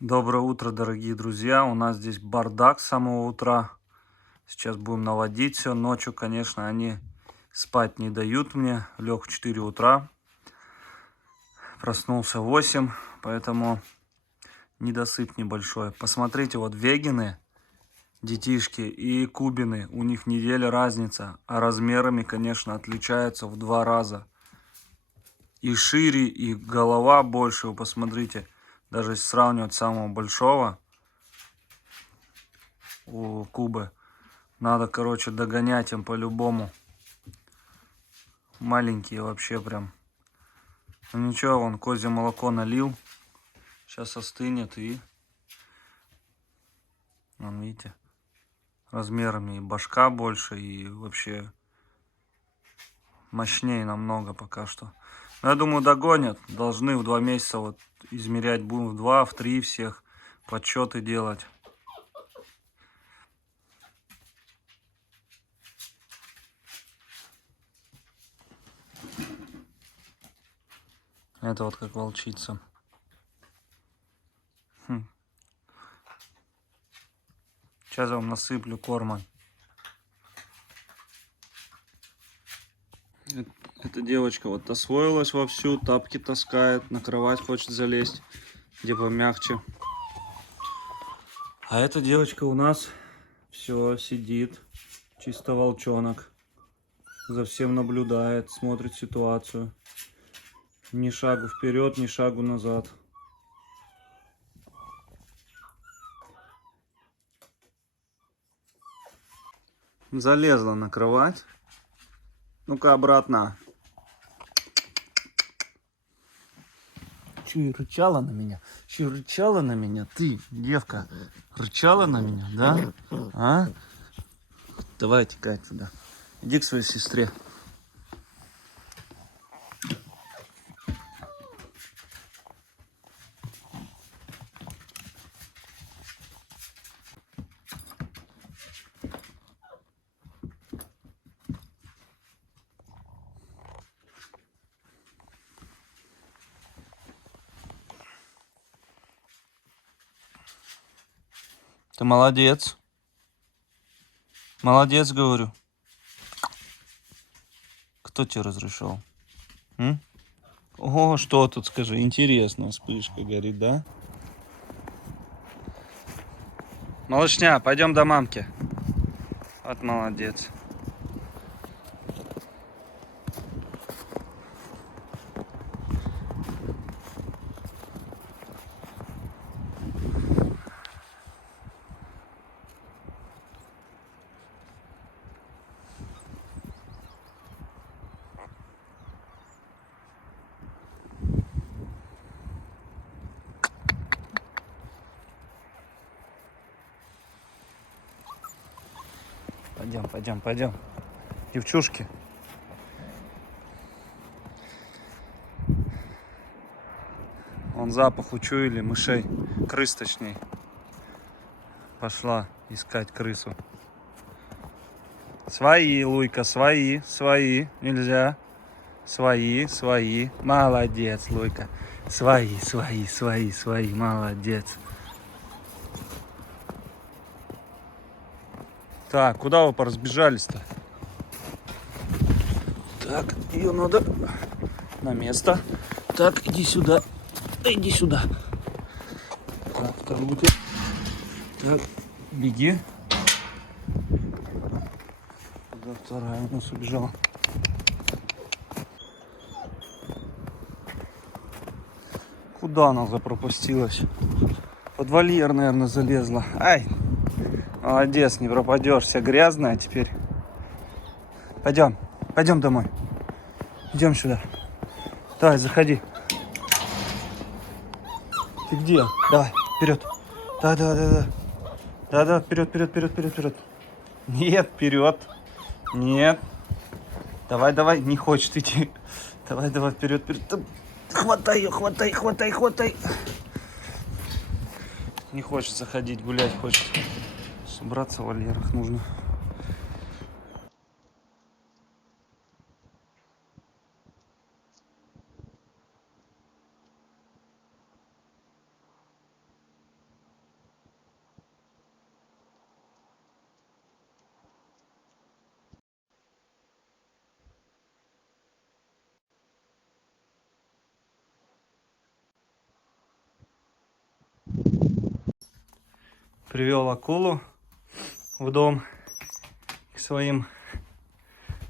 Доброе утро, дорогие друзья. У нас здесь бардак с самого утра. Сейчас будем наводить все. Ночью, конечно, они спать не дают мне. Лег в 4 утра. Проснулся в 8, поэтому недосып небольшой. Посмотрите, вот вегины, детишки и кубины. У них неделя разница. А размерами, конечно, отличаются в 2 раза. И шире, и голова больше. Вы посмотрите. Даже если сравнивать самого большого у Кубы. Надо, короче, догонять им по-любому. Маленькие вообще прям. Ну ничего, вон козье молоко налил. Сейчас остынет и... Вон, видите, размерами и башка больше, и вообще мощнее намного пока что. Но я думаю, догонят. Должны в 2 месяца вот измерять. Будем в 2, в 3 всех подсчеты делать. Это вот как волчица. Сейчас я вам насыплю корма. Эта девочка вот освоилась вовсю, тапки таскает, на кровать хочет залезть, где помягче. А эта девочка у нас все сидит, чисто волчонок, за всем наблюдает, смотрит ситуацию. Ни шагу вперед, ни шагу назад. Залезла на кровать. Ну-ка обратно. Че и рычала на меня? Че рычала на меня? Ты, девка, рычала на меня, да? А? Давай текай туда. Иди к своей сестре. Ты молодец. Молодец, говорю. Кто тебе разрешил? М? О, что тут, скажи, интересно, вспышка горит, да? Малышня, пойдем до мамки. Вот молодец. Пойдем, пойдем, пойдем. Девчушки. Вон запах учуяли мышей. Крыс точнее. Пошла искать крысу. Свои, Луйка, свои, свои. Нельзя. Свои, свои. Молодец, Луйка. Свои, свои, свои, свои. Молодец. Так, куда вы поразбежались-то? Так, ее надо на место. Так, иди сюда. Иди сюда. Так, вторую. Так, беги. Да, вторая у нас убежала. Куда она запропастилась? Под вольер, наверное, залезла. Ай, молодец, не пропадешь. Вся грязная теперь. Пойдем, пойдем домой. Идем сюда. Давай, заходи. Ты где? Давай, вперед. Да, да, да, да. Да, да, вперед, вперед, вперед, вперед, вперед. Нет, вперед. Нет. Давай, давай, не хочет идти. Давай, давай, вперед, вперед. Хватай ее, хватай, хватай, хватай. Не хочет заходить, гулять хочет. Собраться в вольерах нужно. Привел акулу в дом к своим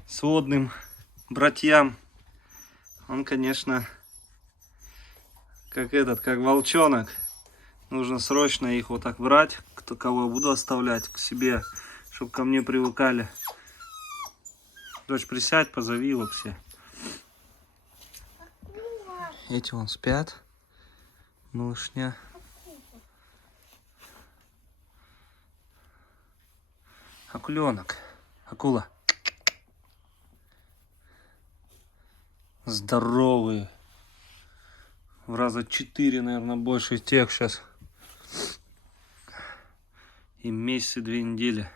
сводным братьям. Он, конечно, как волчонок. Нужно срочно их вот так брать, кого я буду оставлять к себе, чтобы ко мне привыкали. Дочь, присядь, позови его все. Эти вон спят. Малышня. Акуленок. Акула. Здоровые. В раза 4, наверное, больше тех сейчас. Им месяц и 2 недели.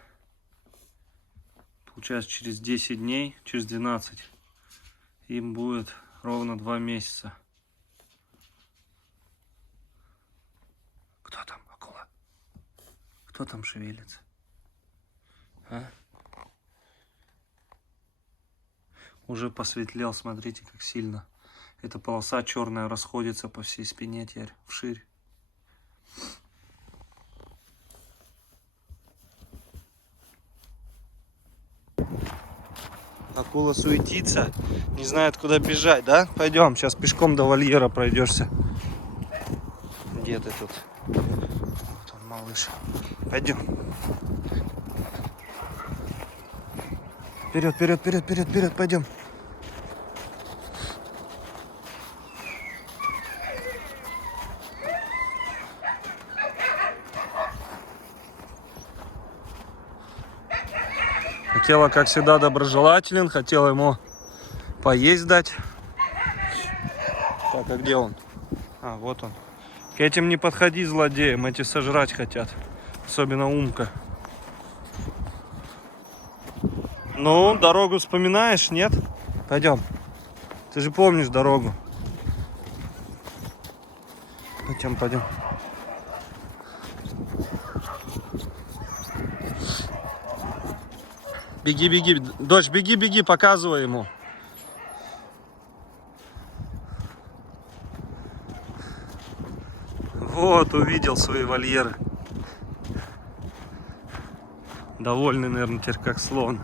Получается, через 10 дней, через 12, им будет ровно 2 месяца. Кто там, акула? Кто там шевелится? А? Уже посветлел, смотрите, как сильно. Эта полоса черная расходится по всей спине теперь вширь. Акула суетится, не знает, куда бежать, да? Пойдем, сейчас пешком до вольера пройдешься. Где ты тут? Вот он, малыш. Пойдем. Вперед, вперед, вперед, вперед, вперед, пойдем. Хотела, как всегда, доброжелателен, хотела ему поесть дать. Так, а где он? А, вот он. К этим не подходи, злодеям, эти сожрать хотят. Особенно Умка. Ну, дорогу вспоминаешь, нет? Пойдем. Ты же помнишь дорогу. Пойдем, пойдем. Беги, беги. Дочь, беги, беги, показывай ему. Вот, увидел свои вольеры. Довольный, наверное, теперь как слон.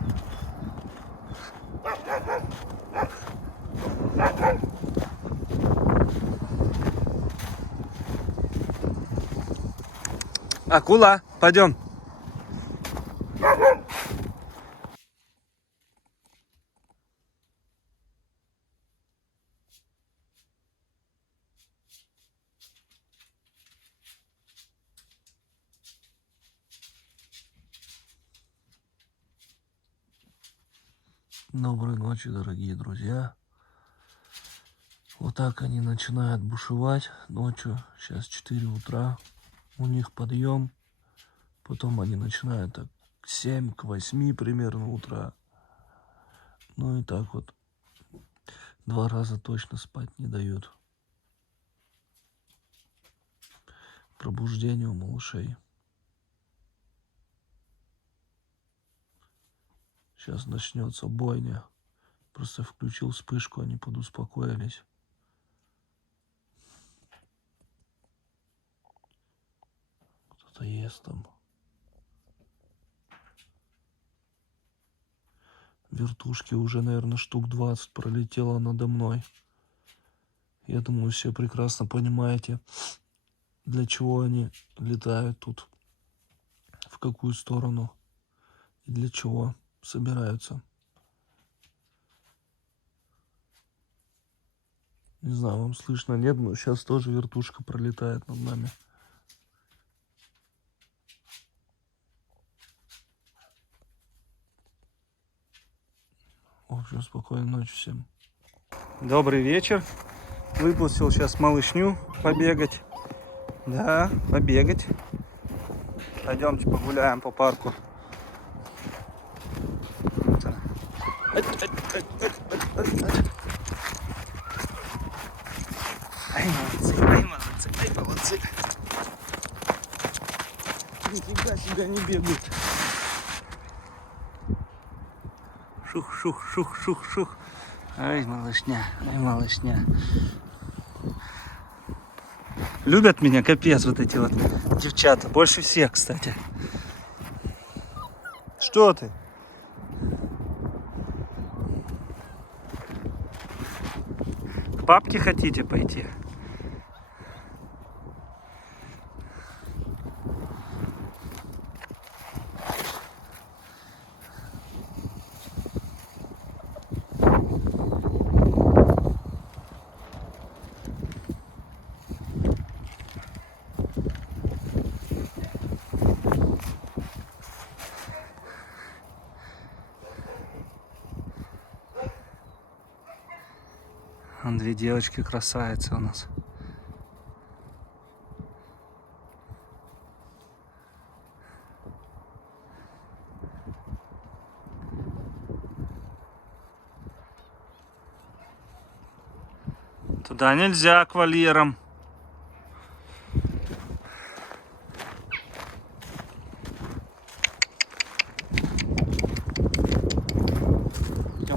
Акула, пойдем. Доброй ночи, дорогие друзья. Вот так они начинают бушевать ночью. Сейчас 4 утра. У них подъем. Потом они начинают так к 7, к 8 примерно утра. Ну и так вот 2 раза точно спать не дают. Пробуждение у малышей. Сейчас начнется бойня. Просто включил вспышку, они подуспокоились. Кто-то ест там. Вертушки уже, наверное, штук 20 пролетело надо мной. Я думаю, все прекрасно понимаете, для чего они летают тут, в какую сторону и для чего собираются. Не знаю, вам слышно, нет, но сейчас тоже вертушка пролетает над нами. В общем, спокойной ночи всем. Добрый вечер. Выпустил сейчас малышню побегать. Да, побегать. Пойдемте погуляем по парку. Ай, молодцы, ай, молодцы, ай, молодцы. Нифига себе они бегают. Шух, шух, шух, шух, шух. Ай, малышня, ай, малышня. Любят меня, капец, вот эти вот девчата. Больше всех, кстати. Что ты? К папке хотите пойти? Вон две девочки красавицы у нас. Туда нельзя к вольерам.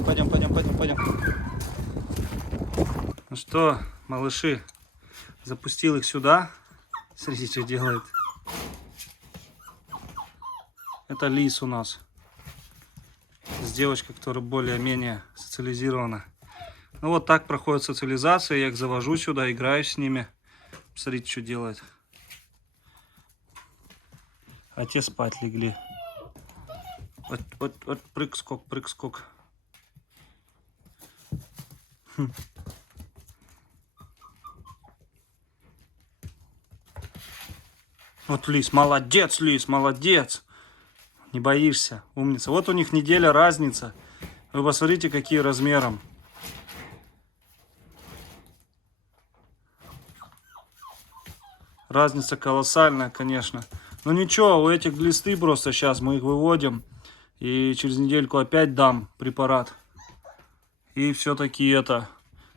Пойдем. Ну что, малыши, запустил их сюда. Смотрите, что делает. Это лис у нас. С девочкой, которая более-менее социализирована. Ну вот так проходит социализация. Я их завожу сюда, играю с ними. Смотрите, что делает. А те спать легли. Вот прыг-скок. Вот лис, молодец, лис, молодец. Не боишься, умница. Вот у них неделя разница. Вы посмотрите, какие размером. Разница колоссальная, конечно. Но ничего, у этих глисты просто сейчас мы их выводим. И через недельку опять дам препарат. И все-таки это,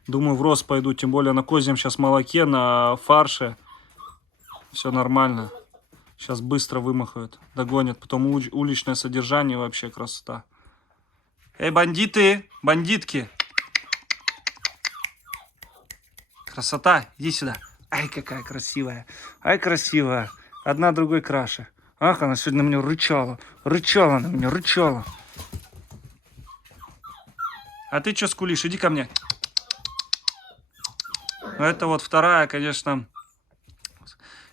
думаю, в рост пойду. Тем более на козьем сейчас молоке, на фарше. Все нормально. Сейчас быстро вымахают, догонят. Потом уличное содержание вообще красота. Эй, бандиты, бандитки. Красота, иди сюда. Ай, какая красивая. Ай, красивая. Одна другой краше. Ах, она сегодня на меня рычала. Рычала на меня, рычала. А ты что скулишь? Иди ко мне. Это вот вторая, конечно...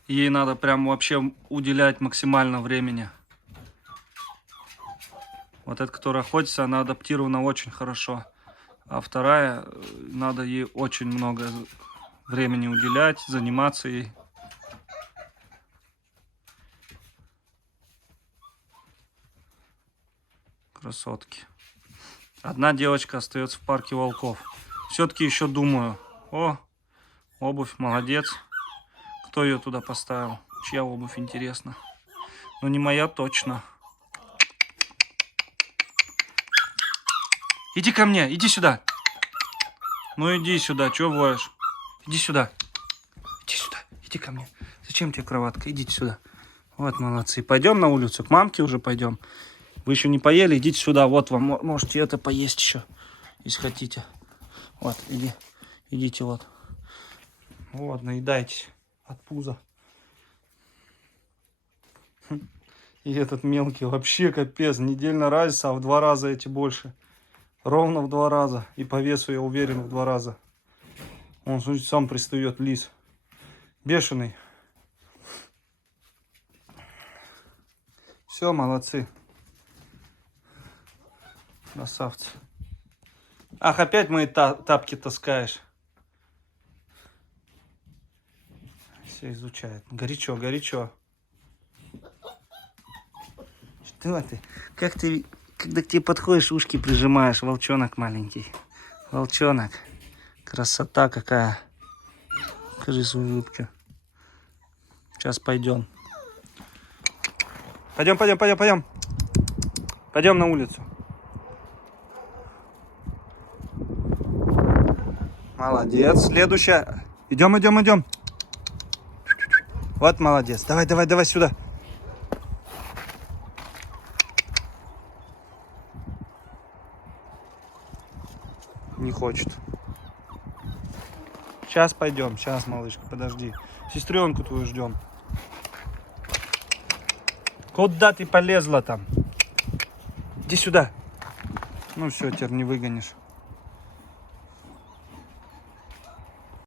Ей надо прям вообще уделять максимально времени. Вот эта, которая охотится, она адаптирована очень хорошо. А вторая, надо ей очень много времени уделять, заниматься ей. Красотки. Одна девочка остается в парке волков. Все-таки еще думаю. О, обувь, молодец. Кто ее туда поставил? Чья обувь, интересно? Ну, не моя точно. Иди ко мне, иди сюда. Ну, иди сюда, чего воешь? Иди сюда. Иди сюда, иди ко мне. Зачем тебе кроватка? Идите сюда. Вот, молодцы. Пойдем на улицу, к мамке уже пойдем. Вы еще не поели, идите сюда. Вот вам, можете это поесть еще, если хотите. Вот, идите вот. Вот, наедайтесь. От пуза. И этот мелкий вообще капец. Недельная разница, а в 2 раза эти больше. Ровно в 2 раза. И по весу, я уверен, в 2 раза. Он, слушайте, сам пристает лис. Бешеный. Все, молодцы. Красавцы. Ах, опять мои тапки таскаешь. Все изучает. Горячо, горячо. Что ты? Как ты, когда к тебе подходишь, ушки прижимаешь, волчонок маленький. Волчонок. Красота какая. Покажи свою улыбку. Сейчас пойдем. Пойдем. Пойдем на улицу. Молодец. Следующая. Идем. Вот молодец. Давай сюда. Не хочет. Сейчас пойдем, сейчас, малышка, подожди. Сестренку твою ждем. Куда ты полезла там? Иди сюда. Ну все, теперь не выгонишь.